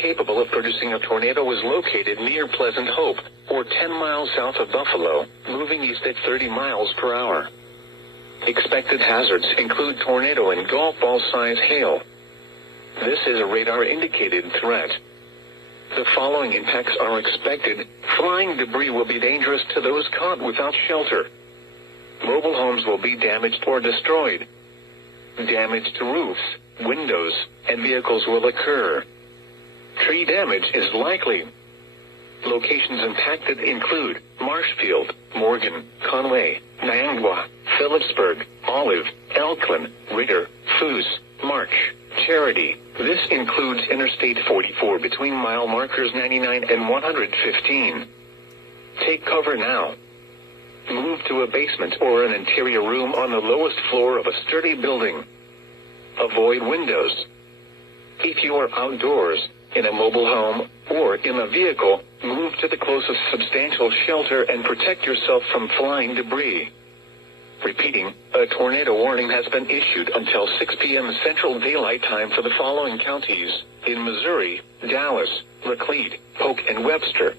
capable of producing a tornado is located near Pleasant Hope, or 10 miles south of Buffalo, moving east at 30 miles per hour. Expected hazards include tornado and golf ball size hail. This is a radar-indicated threat. The following impacts are expected. Flying debris will be dangerous to those caught without shelter. Mobile homes will be damaged or destroyed. Damage to roofs, windows, and vehicles will occur. Tree damage is likely. Locations impacted include Marshfield, Morgan, Conway, Niangua, Phillipsburg, Olive, Elkland, Ritter, Foos, March, Charity. This includes Interstate 44 between mile markers 99 and 115. Take cover now. Move to a basement or an interior room on the lowest floor of a sturdy building. Avoid windows. If you are outdoors, in a mobile home, or in a vehicle, move to the closest substantial shelter and protect yourself from flying debris. Repeating, a tornado warning has been issued until 6 p.m. Central Daylight Time for the following counties: in Missouri, Dallas, Laclede, Polk, and Webster.